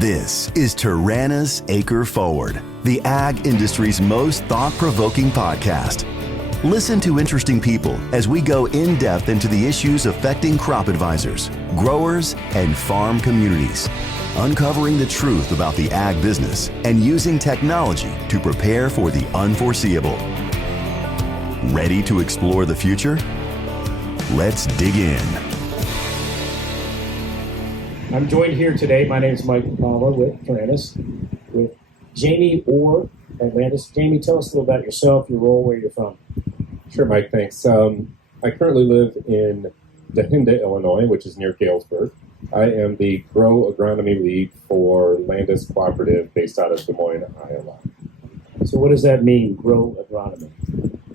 This is Taranis AcreForward, the ag industry's most thought-provoking podcast. Listen to interesting people as we go in-depth into the issues affecting crop advisors, growers, and farm communities, uncovering the truth about the ag business and using technology to prepare for the unforeseeable. Ready to explore the future? Let's dig in. I'm joined here today. My name is Mike Palma with Taranis, with Jamie Orr at Landus. Jamie, tell us a little about yourself, your role, where you're from. Sure, Mike, thanks. I currently live in Dahinda, Illinois, which is near Galesburg. I am the Grow Agronomy Lead for Landus Cooperative based out of Des Moines, Iowa. So what does that mean, Grow Agronomy?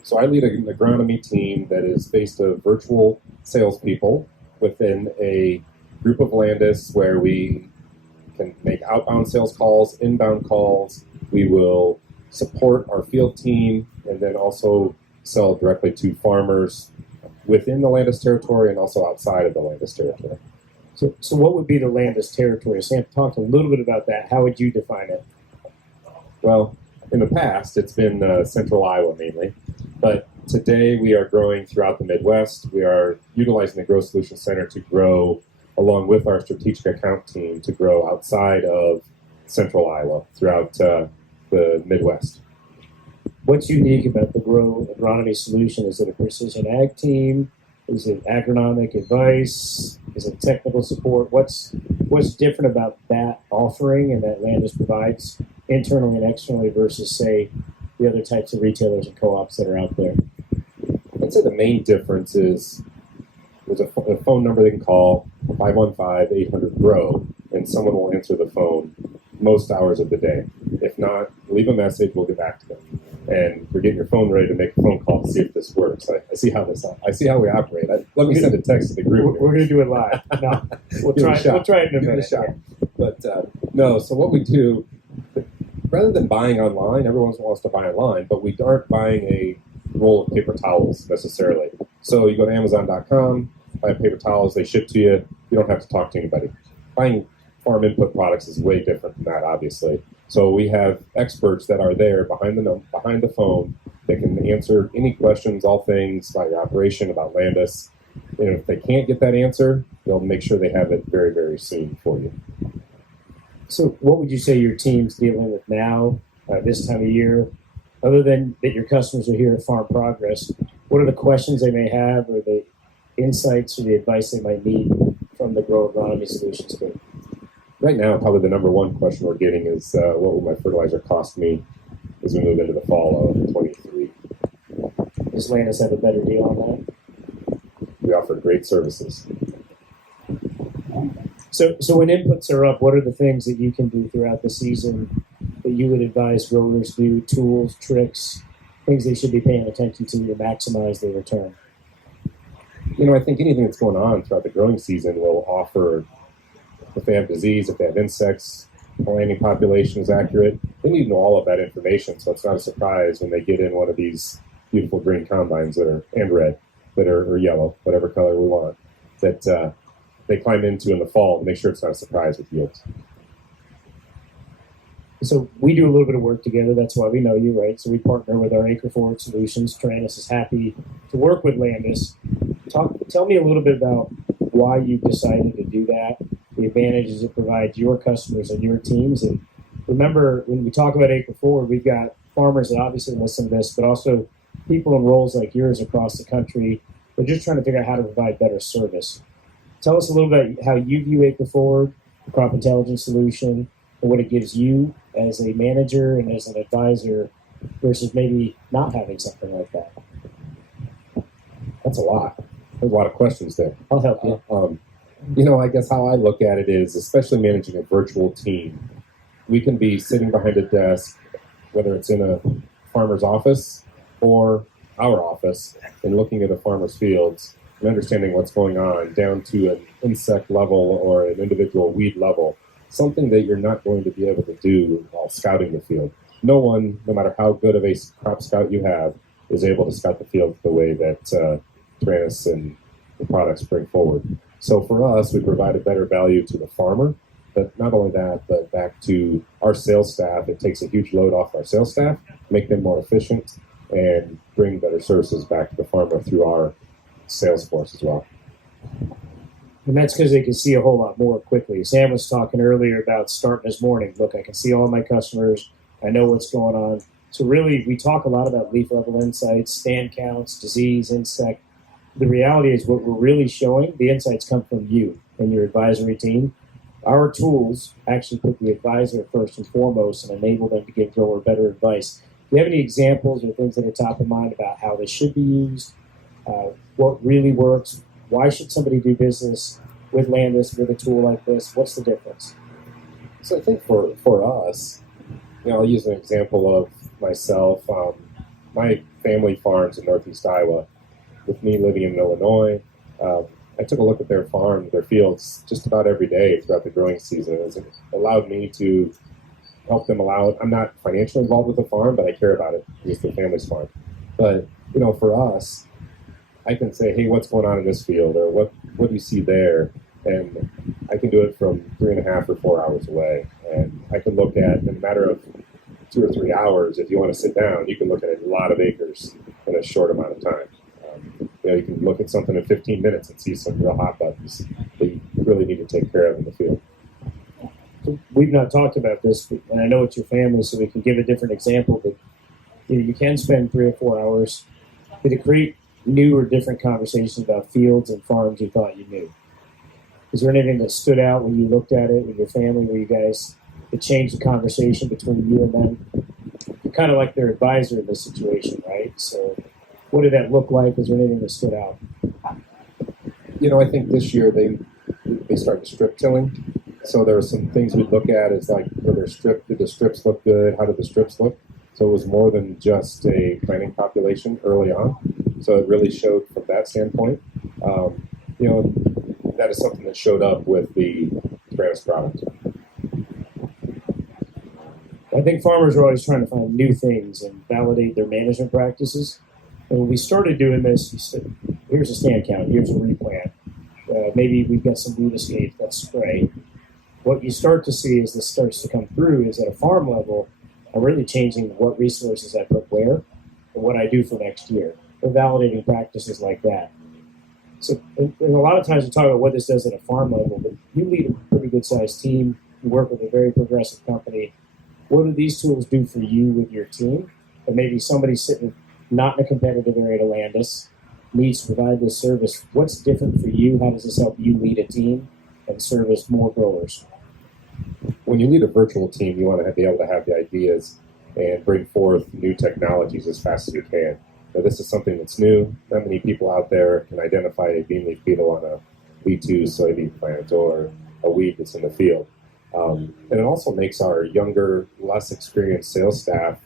So I lead an agronomy team that is based of virtual salespeople within a group of Landus where we can make outbound sales calls, inbound calls. We will support our field team and then also sell directly to farmers within the Landus territory and also outside of the Landus territory. So what would be the Landus territory? Sam talked a little bit about that. How would you define it? Well, in the past, it's been central Iowa mainly, but today we are growing throughout the Midwest. We are utilizing the Grow Solutions Center to grow along with our strategic account team to grow outside of central Iowa throughout the Midwest. What's unique about the Grow Agronomy solution? Is it a precision ag team? Is it agronomic advice? Is it technical support? What's different about that offering and that Landus provides internally and externally versus, say, the other types of retailers and co-ops that are out there? I'd say the main difference is there's a phone number they can call, 515-800-GROW, and someone will answer the phone most hours of the day. If not, leave a message, we'll get back to them. And we're getting your phone ready to make a phone call to see if this works. I see how we operate. Let me send a text to the group. We're going to do it live. No, we'll try it in a minute. But no, so what we do, rather than buying online, everyone wants to buy online, but we aren't buying a roll of paper towels necessarily. So you go to Amazon.com, buy paper towels, they ship to you. You don't have to talk to anybody. Buying farm input products is way different than that, obviously. So we have experts that are there behind the phone that can answer any questions, all things about your operation, about Landus. And if they can't get that answer, they'll make sure they have it very, very soon for you. So what would you say your team's dealing with now, this time of year? Other than that your customers are here at Farm Progress, what are the questions they may have or the insights or the advice they might need from the Grow Agronomy Solutions team? Right now, probably the number one question we're getting is, what will my fertilizer cost me as we move into the fall of 23? Does Landus have a better deal on that? We offer great services. So when inputs are up, what are the things that you can do throughout the season that you would advise growers do, tools, tricks, things they should be paying attention to maximize their return? I think anything that's going on throughout the growing season will offer, if they have disease, if they have insects, the landing population is accurate. They need to know all of that information, so it's not a surprise when they get in one of these beautiful green combines and red, or yellow, whatever color we want, that they climb into in the fall to make sure it's not a surprise with yields. So we do a little bit of work together. That's why we know you, right? So we partner with our AcreForward Solutions. Taranis is happy to work with Landus. Tell me a little bit about why you decided to do that, the advantages it provides your customers and your teams. And remember, when we talk about AcreForward, we've got farmers that obviously listen to this, but also people in roles like yours across the country. They're just trying to figure out how to provide better service. Tell us a little bit how you view AcreForward, the crop intelligence solution, and what it gives you as a manager and as an advisor versus maybe not having something like that. That's a lot. There's a lot of questions there. I'll help you. I guess how I look at it is, especially managing a virtual team, we can be sitting behind a desk, whether it's in a farmer's office or our office, and looking at a farmer's fields and understanding what's going on down to an insect level or an individual weed level, something that you're not going to be able to do while scouting the field. No one, no matter how good of a crop scout you have, is able to scout the field the way that Taranis and the products bring forward. So for us, we provide a better value to the farmer But not only that, but back to our sales staff, it takes a huge load off our sales staff, make them more efficient, and bring better services back to the farmer through our sales force as well. And that's because they can see a whole lot more quickly. Sam was talking earlier about starting his morning. Look, I can see all my customers. I know what's going on. So really, we talk a lot about leaf level insights, stand counts, disease, insect. The reality is what we're really showing, the insights come from you and your advisory team. Our tools actually put the advisor first and foremost and enable them to give grower better advice. Do you have any examples or things that are top of mind about how this should be used, what really works? Why should somebody do business with Landus with a tool like this? What's the difference? So I think for us, I'll use an example of myself. My family farms in Northeast Iowa. With me living in Illinois, I took a look at their farm, their fields, just about every day throughout the growing season. It allowed me to help them I'm not financially involved with the farm, but I care about it. It's the family's farm. But, for us, I can say, hey, what's going on in this field? Or what do you see there? And I can do it from 3.5 or 4 hours away. And I can look at, in a matter of 2 or 3 hours, if you want to sit down, you can look at a lot of acres in a short amount of time. You can look at something in 15 minutes and see some real hot buttons that you really need to take care of in the field. We've not talked about this, and I know it's your family, so we can give a different example, but you can spend 3 or 4 hours to create new or different conversations about fields and farms you thought you knew. Is there anything that stood out when you looked at it with your family, where you guys could change the conversation between you and them? You're kind of like their advisor in this situation, right? So what did that look like? Was there anything that stood out? I think this year they started strip tilling. So there were some things we'd look at as like, did the strips look good? How did the strips look? So it was more than just a planting population early on. So it really showed from that standpoint. That is something that showed up with the Taranis product. I think farmers are always trying to find new things and validate their management practices. And when we started doing this, we said, here's a stand count, here's a replant. Maybe we've got some weed escape, let's spray. What you start to see as this starts to come through is at a farm level, I'm really changing what resources I put where and what I do for next year. We're validating practices like that. So and a lot of times we talk about what this does at a farm level, but you lead a pretty good-sized team. You work with a very progressive company. What do these tools do for you with your team? And maybe somebody sitting not in a competitive area to Landus needs to provide this service. What's different for you? How does this help you lead a team and service more growers? When you lead a virtual team, you want to be able to have the ideas and bring forth new technologies as fast as you can. Now, this is something that's new. Not many people out there can identify a bean leaf beetle on a B2 soybean plant or a weed that's in the field. And it also makes our younger, less experienced sales staff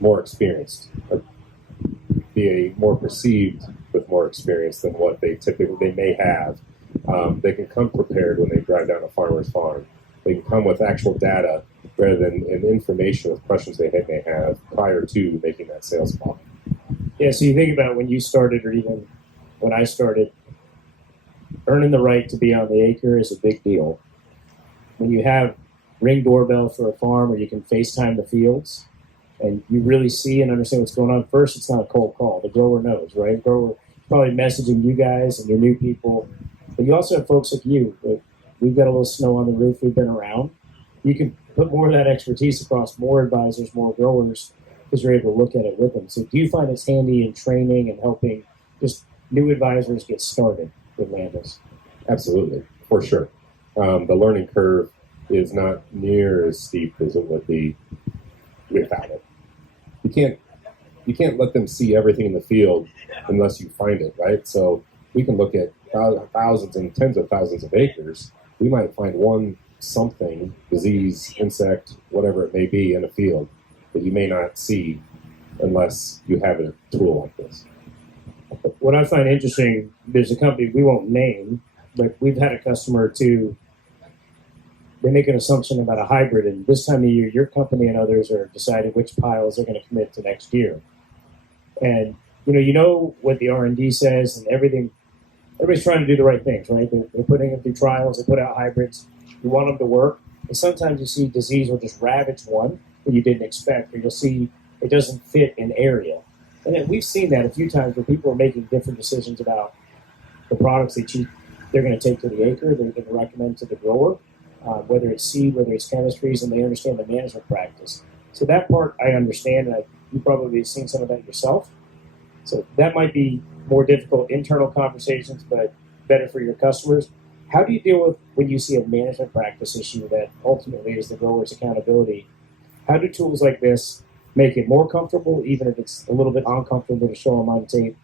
more experienced, be more perceived with more experience than what they may have. They can come prepared when they drive down a farmer's farm. They can come with actual data rather than information with questions they may have prior to making that sales call. Yeah, so you think about when you started, or even when I started, earning the right to be on the acre is a big deal. When you have Ring doorbell for a farm, or you can FaceTime the fields, and you really see and understand what's going on. First, it's not a cold call. The grower knows, right? The grower is probably messaging you guys and your new people. But you also have folks like you. We've got a little snow on the roof. We've been around. You can put more of that expertise across more advisors, more growers, because you're able to look at it with them. So do you find it's handy in training and helping just new advisors get started with Landus? Absolutely, for sure. The learning curve is not near as steep as it would be without it. You can't let them see everything in the field unless you find it, right? So we can look at thousands and tens of thousands of acres. We might find one something, disease, insect, whatever it may be in a field that you may not see unless you have a tool like this. What I find interesting, there's a company we won't name, but we've had a customer too. They make an assumption about a hybrid, and this time of year, your company and others are deciding which piles they're going to commit to next year. And you know what the R&D says and everything. Everybody's trying to do the right things, right? They're putting it through trials. They put out hybrids. You want them to work. And sometimes you see disease will just ravage one that you didn't expect, or you'll see it doesn't fit an area. And then we've seen that a few times where people are making different decisions about the products they're going to take to the acre, they're going to recommend to the grower, whether it's seed, whether it's chemistries, and they understand the management practice. So that part I understand, and you probably have seen some of that yourself. So that might be more difficult internal conversations, but better for your customers. How do you deal with when you see a management practice issue that ultimately is the grower's accountability? How do tools like this make it more comfortable, even if it's a little bit uncomfortable to show them on tape,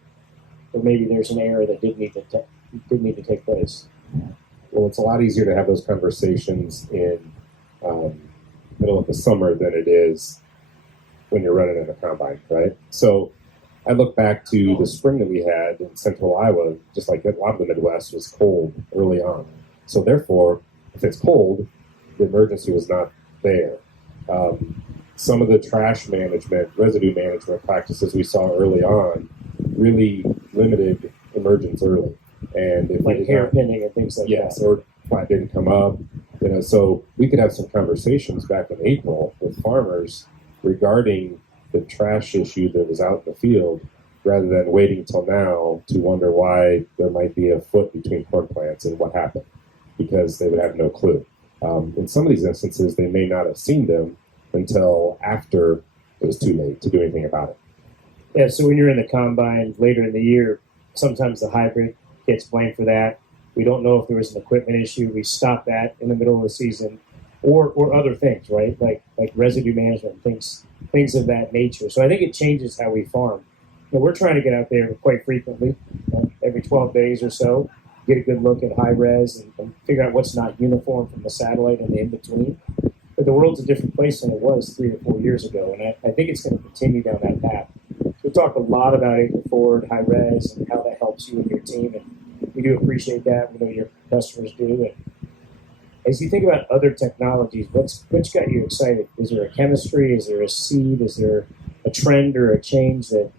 or maybe there's an error that didn't need to take place? Well, it's a lot easier to have those conversations in middle of the summer than it is when you're running in a combine, right? So I look back to the spring that we had in central Iowa, just like a lot of the Midwest was cold early on. So therefore, if it's cold, the emergency was not there. Some of the trash management, residue management practices we saw early on really limited emergence early. And if like hairpinning and things like that. Yes, or plant didn't come up. So we could have some conversations back in April with farmers regarding the trash issue that was out in the field, rather than waiting till now to wonder why there might be a foot between corn plants and what happened, because they would have no clue. In some of these instances, they may not have seen them until after it was too late to do anything about it. Yeah, so when you're in the combine later in the year, sometimes the hybrid gets blamed for that. We don't know if there was an equipment issue. We stop that in the middle of the season, or other things, right? Like residue management, things of that nature. So I think it changes how we farm. We're trying to get out there quite frequently, every 12 days or so, get a good look at high res and figure out what's not uniform from the satellite and the in-between. But the world's a different place than it was 3 or 4 years ago, and I think it's going to continue down that path. We talk a lot about AcreForward, high res, and how that helps you and your team, and we do appreciate that. We know your customers do. And as you think about other technologies, what's got you excited? Is there a chemistry? Is there a seed? Is there a trend or a change that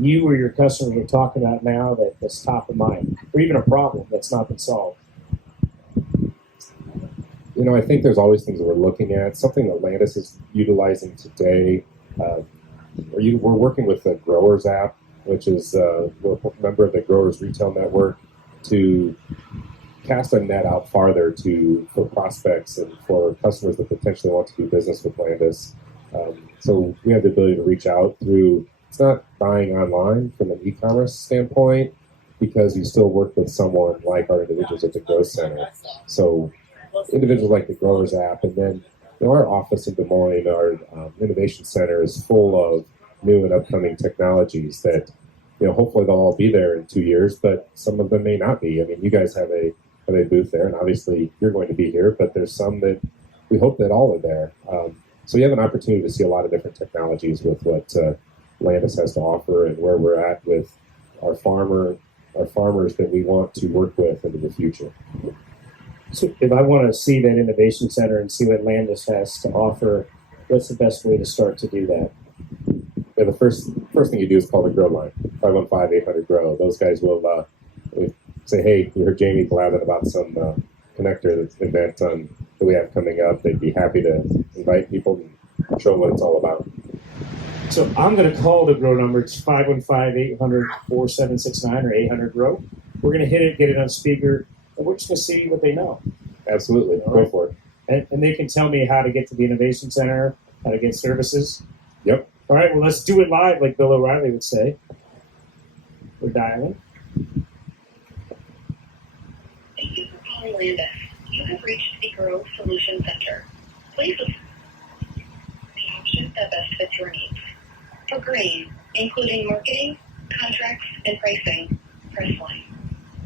you or your customers are talking about now that's top of mind, or even a problem that's not been solved? I think there's always things that we're looking at. Something that Landus is utilizing today, we're working with the Growers app, which is we're a member of the Growers Retail Network, to cast a net out farther for prospects and for customers that potentially want to do business with Landus. So we have the ability to reach out through, it's not buying online from an e-commerce standpoint, because you still work with someone like our individuals at the Growth Center. So individuals like the Growers app, and then our office in Des Moines, our innovation center, is full of new and upcoming technologies that hopefully they'll all be there in 2 years, but some of them may not be. I mean, you guys have a booth there, and obviously you're going to be here, but there's some that we hope that all are there. So you have an opportunity to see a lot of different technologies with what Landus has to offer, and where we're at with our farmers that we want to work with into the future. So if I want to see that innovation center and see what Landus has to offer, what's the best way to start to do that? Yeah, the first thing you do is call the Grow line, 515-800-GROW. Those guys will say, hey, you heard Jamie blabbing about some connector event that we have coming up. They'd be happy to invite people and show them what it's all about. So I'm going to call the Grow number. It's 515-800-4769 or 800-GROW. We're going to hit it, get it on speaker, and we're just going to see what they know. Absolutely. Go for it. And they can tell me how to get to the Innovation Center, how to get services. Yep. All right, well, let's do it live, like Bill O'Reilly would say. We're dialing. Thank you for calling Landus. You have reached the Grow Solution Center. Please listen to the option that best fits your needs. For grain, including marketing, contracts, and pricing, press 1.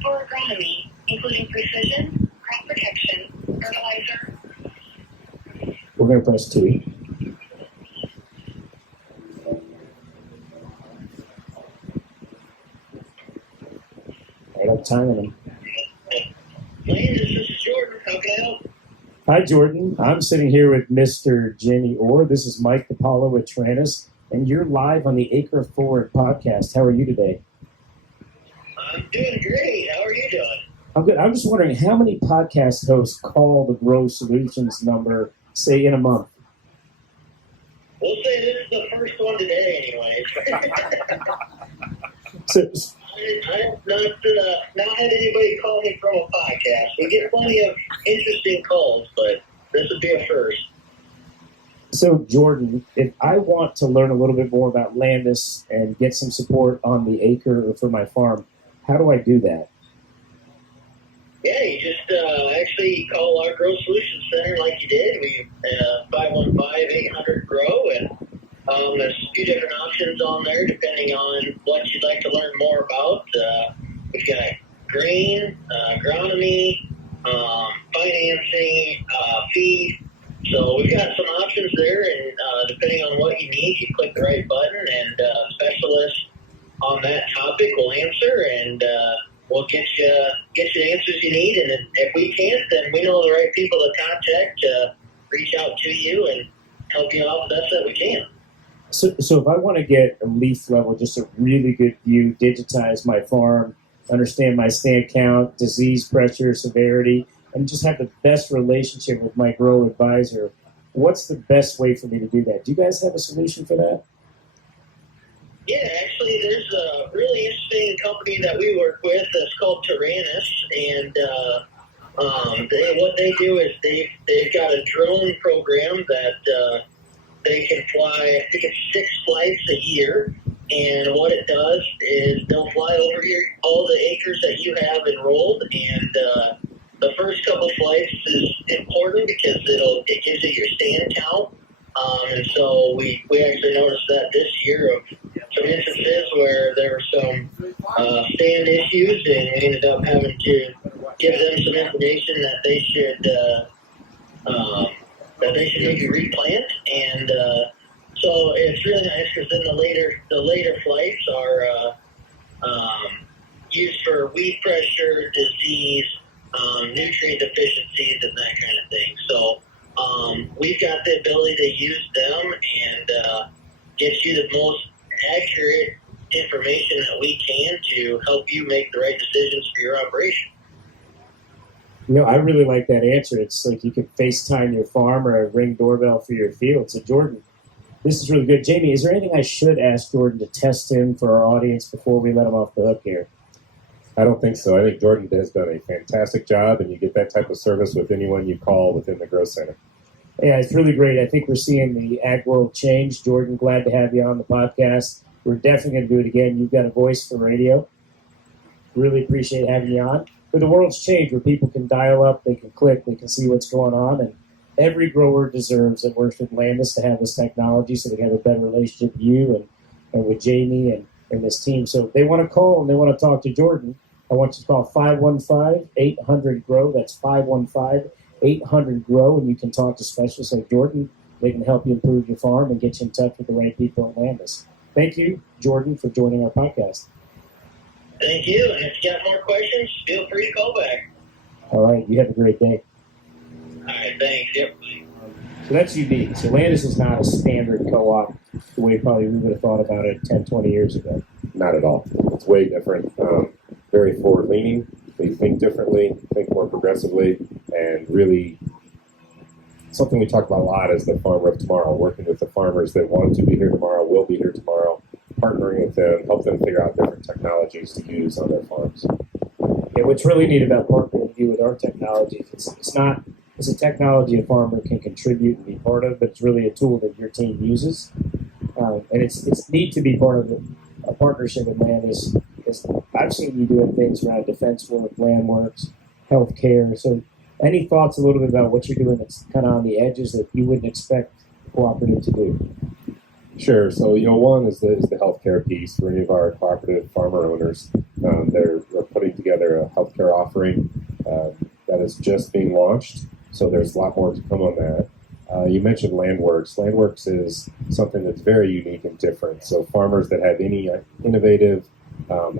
For agronomy, including precision, crop protection, fertilizer. We're going to press 2. All right, I'm timing them. Landus, this is Jordan. How can I help? Hi, Jordan. I'm sitting here with Mr. Jamie Orr. This is Mike DiPaolo with Taranis, and you're live on the AcreForward podcast. How are you today? I'm doing great. How are you doing? I'm good. I'm just wondering how many podcast hosts call the Grow Solutions number, say, in a month? We'll say this is the first one today, anyway. So, I have not had anybody call me from a podcast. We get plenty of interesting calls, but this would be a first. So, Jordan, if I want to learn a little bit more about Landus and get some support on the acre or for my farm, how do I do that? Yeah, you just actually call our Grow Solutions Center like you did. We 515-800-GROW, and there's a few different options on there depending on what you'd like to learn more about. We've got grain, agronomy, financing, feed. So we've got some options there, and depending on what you need, you click the right button, and a specialist on that topic will answer, and we'll get you the answers you need. And if we can't, then we know the right people to contact to reach out to you and help you out the best that we can. So if I want to get a leaf level, just a really good view, digitize my farm, understand my stand count, disease pressure, severity, and just have the best relationship with my grow advisor, what's the best way for me to do that? Do you guys have a solution for that? Yeah, actually, there's a really interesting company that we work with that's called Taranis, and what they do is they've got a drone program that they can fly. I think it's 6 flights a year, and what it does is they'll fly over all the acres that you have enrolled, and the first couple flights is important because it gives you your stand count. And so we actually noticed that this year of some instances where there were some stand issues, and we ended up having to give them some information that they should maybe replant. And so it's really nice because then the later flights are used for weed pressure, disease, nutrient deficiencies, and that kind of thing. So we've got the ability to use them and get you the most accurate information that we can to help you make the right decisions for your operation. You know, I really like that answer. It's like you can FaceTime your farm or a Ring doorbell for your field. So, Jordan, this is really good. Jamie, is there anything I should ask Jordan to test him for our audience before we let him off the hook here? I don't think so. I think Jordan has done a fantastic job, and you get that type of service with anyone you call within the Grow Center. Yeah, it's really great. I think we're seeing the ag world change. Jordan, glad to have you on the podcast. We're definitely going to do it again. You've got a voice for radio. Really appreciate having you on. But the world's changed where people can dial up, they can click, they can see what's going on, and every grower deserves that works with Landus to have this technology so they can have a better relationship with you and with Jamie and this team. So if they want to call and they want to talk to Jordan, I want you to call 515-800-GROW. That's 515-800-GROW, and you can talk to specialists like Jordan. They can help you improve your farm and get you in touch with the right people at Landus. Thank you, Jordan, for joining our podcast. Thank you, and if you got more questions, feel free to call back. All right, you have a great day. All right, thanks. Yep. So that's unique. So Landus is not a standard co-op the way probably we would have thought about it 10, 20 years ago. Not at all. It's way different. Very forward-leaning. They think differently, think more progressively, and really something we talk about a lot is the farmer of tomorrow, working with the farmers that want to be here tomorrow, will be here tomorrow, partnering with them, help them figure out different technologies to use on their farms. Yeah, what's really neat about partnering with you with our technology is it's a technology a farmer can contribute and be part of, but it's really a tool that your team uses. And it's neat to be part of a partnership with Landus because I've seen you doing things around defense work, land works, healthcare. So any thoughts a little bit about what you're doing that's kind of on the edges that you wouldn't expect cooperative to do? Sure. So, one is the healthcare piece for any of our cooperative farmer owners. They're putting together a healthcare offering that is just being launched. So there's a lot more to come on that. You mentioned LandWorks. LandWorks is something that's very unique and different. So farmers that have any innovative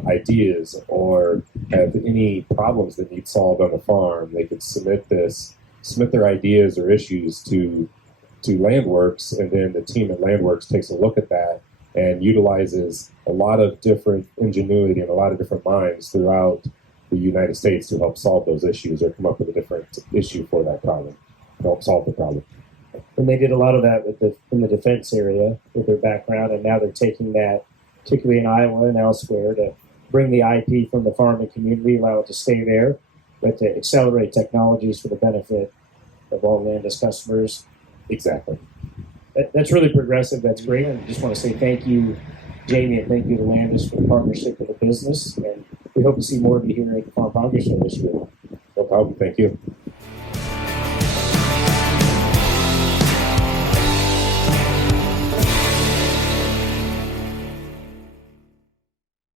ideas or have any problems that need solved on the farm, they could submit their ideas or issues to LandWorks, and then the team at LandWorks takes a look at that and utilizes a lot of different ingenuity and a lot of different minds throughout the United States to help solve those issues or come up with a different issue for that problem, help solve the problem. And they did a lot of that in the defense area with their background, and now they're taking that, particularly in Iowa and elsewhere, to bring the IP from the farming community, allow it to stay there, but to accelerate technologies for the benefit of all Landus customers. Exactly. That's really progressive. That's great. And I just want to say thank you, Jamie, and thank you to Landus for the partnership with the business. And we hope to see more of you here at the Farm Congress Show this year. No problem. Thank you.